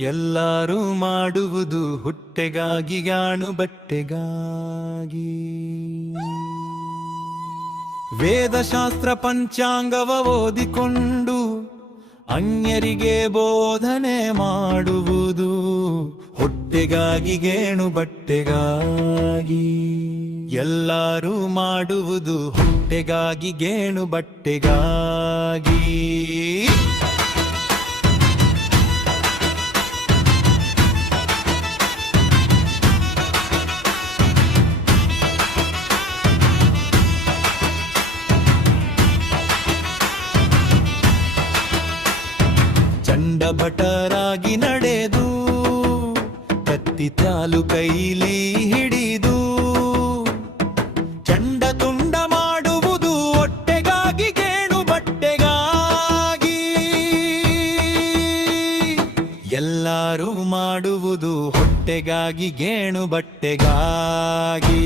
ಎಲ್ಲರೂ ಮಾಡುವುದು ಹೊಟ್ಟೆಗಾಗಿ ಗಾಣು ಬಟ್ಟೆಗಾಗಿ. ವೇದಶಾಸ್ತ್ರ ಪಂಚಾಂಗವ ಓದಿಕೊಂಡು ಅನ್ಯರಿಗೆ ಬೋಧನೆ ಮಾಡುವುದು ಹೊಟ್ಟೆಗಾಗಿ ಗೇಣು ಬಟ್ಟೆಗಾಗಿ. ಎಲ್ಲರೂ ಮಾಡುವುದು ಹೊಟ್ಟೆಗಾಗಿ ಗೇಣು ಬಟ್ಟೆಗಾಗಿ. ಚಂಡಭಟರಾಗಿ ನಡೆದು ಕತ್ತಿ ಚಾಲು ಕೈಲಿ ಹಿಡಿದು ಚಂಡ ತುಂಡ ಮಾಡುವುದು ಹೊಟ್ಟೆಗಾಗಿ ಗೇಣು ಬಟ್ಟೆಗಾಗಿ. ಎಲ್ಲರೂ ಮಾಡುವುದು ಹೊಟ್ಟೆಗಾಗಿ ಗೇಣು ಬಟ್ಟೆಗಾಗಿ.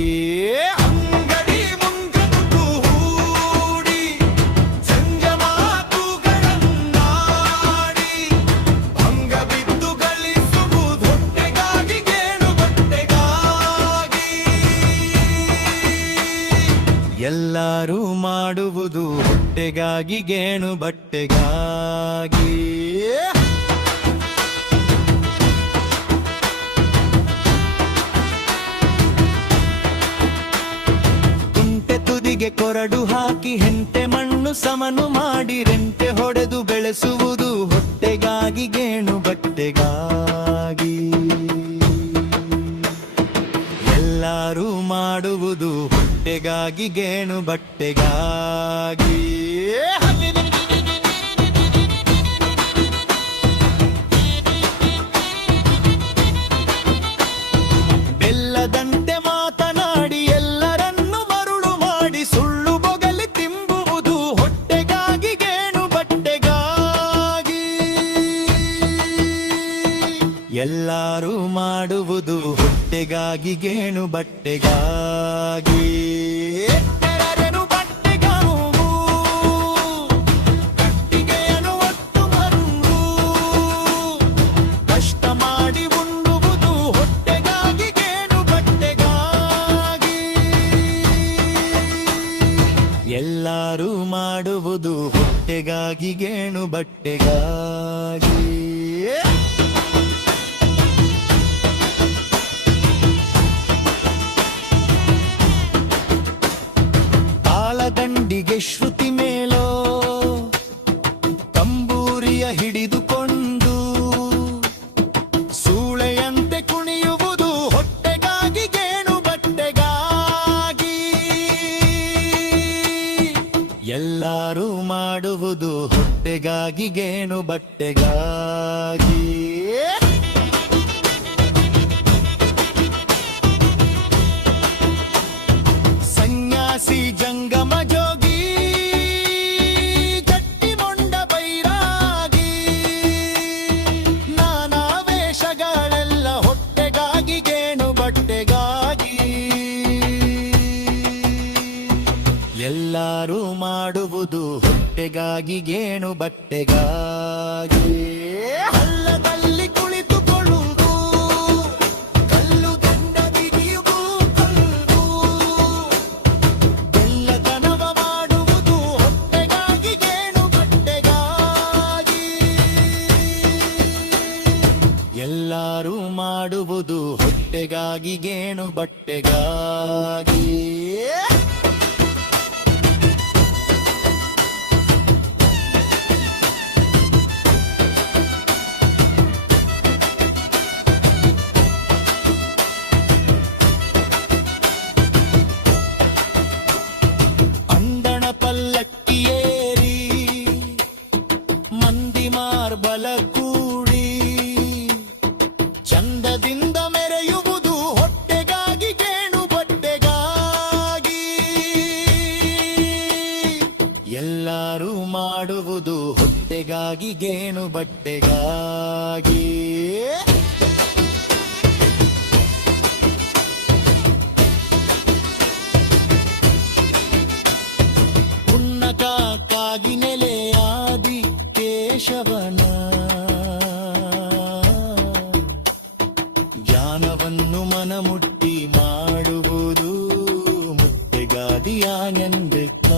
ಎಲ್ಲರೂ ಮಾಡುವುದು ಹೊಟ್ಟೆಗಾಗಿ ಗೇಣು ಬಟ್ಟೆಗಾಗಿ. ಕುಂಟೆ ತುದಿಗೆ ಕೊರಡು ಹಾಕಿ ಹೆಂಟೆ ಮಣ್ಣು ಸಮನು ಮಾಡಿ ರೆಂಟೆ ಹೊಡೆದು ಬೆಳೆಸುವುದು ಹೊಟ್ಟೆಗಾಗಿ ಗೇಣು ಬಟ್ಟೆಗಾಗಿ. ಎಲ್ಲರೂ ಮಾಡುವುದು ಹೊಟ್ಟೆಗಾಗಿ ಗೇಣು ಬಟ್ಟೆಗಾಗಿ. ಬೆಲ್ಲದಂತೆ ಮಾತನಾಡಿ ಎಲ್ಲರನ್ನು ಮರುಳು ಮಾಡಿ ಸುಳ್ಳು ಬೊಗಲಿ ತಿಂಬುವುದು ಹೊಟ್ಟೆಗಾಗಿ ಗೇಣು ಬಟ್ಟೆಗಾಗಿ. ಎಲ್ಲರೂ ಮಾಡುವುದು ಹೊಟ್ಟೆಗಾಗಿ ಗೇಣು ಬಟ್ಟೆಗಾಗಿ. ಕಷ್ಟ ಮಾಡಿ ಉಣ್ಣುವುದು ಹೊಟ್ಟೆಗಾಗಿ ಗೇಣು ಬಟ್ಟೆಗಾಗಿ. ಎಲ್ಲರೂ ಮಾಡುವುದು ಹೊಟ್ಟೆಗಾಗಿ ಗೇಣು ಬಟ್ಟೆಗಾಗಿ. ದಂಡಿಗೆ ಶ್ರುತಿ ಮೇಲೋ ತಂಬೂರಿಯ ಹಿಡಿದುಕೊಂಡು ಸೂಳೆಯಂತೆ ಕುಣಿಯುವುದು ಹೊಟ್ಟೆಗಾಗಿ ಗೇಣು ಬಟ್ಟೆಗಾಗಿ. ಎಲ್ಲರೂ ಮಾಡುವುದು ಹೊಟ್ಟೆಗಾಗಿ ಗೇಣು ಬಟ್ಟೆಗಾಗಿ. ಸನ್ಯಾಸಿ ಜಂಗಮ ಜೋಗಿ ಗಟ್ಟಿ ಮೊಂಡ ಬೈರಾಗಿ ನಾನಾ ವೇಷಗಳೆಲ್ಲ ಹೊಟ್ಟೆಗಾಗಿ ಗೇಣು ಬಟ್ಟೆಗಾಗಿ. ಎಲ್ಲರೂ ಮಾಡುವುದು ಹೊಟ್ಟೆಗಾಗಿ ಗೇಣು ಬಟ್ಟೆಗಾಗಿ. ಹಳ್ಳದಲ್ಲಿ ಕುಳಿತುಕೊಳ್ಳುವುದು ಕಲ್ಲು ದಂಡ ಬಿಗಿಯುವುದು ಕಲ್ಲು ಬೆಲ್ಲತನವ ಮಾಡುವುದು ಹೊಟ್ಟೆಗಾಗಿ ಗೇಣು ಬಟ್ಟೆಗಾಗಿ. ಎಲ್ಲರೂ ಮಾಡುವುದು ಹೊಟ್ಟೆಗಾಗಿ ಗೇಣು ಬಟ್ಟೆಗಾಗಿ. ಪಲ್ಲಕ್ಕಿಯೇರಿ ಮಂದಿ ಮಾರ್ಬಲ ಕೂಡಿ ಚಂದದಿಂದ ಮೆರೆಯುವುದು ಹೊಟ್ಟೆಗಾಗಿ ಗೇಣು ಬಟ್ಟೆಗಾಗಿ. ಎಲ್ಲರೂ ಮಾಡುವುದು ಹೊಟ್ಟೆಗಾಗಿ ಗೇಣು ಬಟ್ಟೆಗಾಗಿ. ನೆಲೆಯಾದಿ ಕೇಶವನ ಜ್ಞಾನವನ್ನು ಮನಮುಟ್ಟಿ ಮಾಡುವುದು ಮುಟ್ಟೆಗಾದಿಯಾನೆಂದಿದ್ದ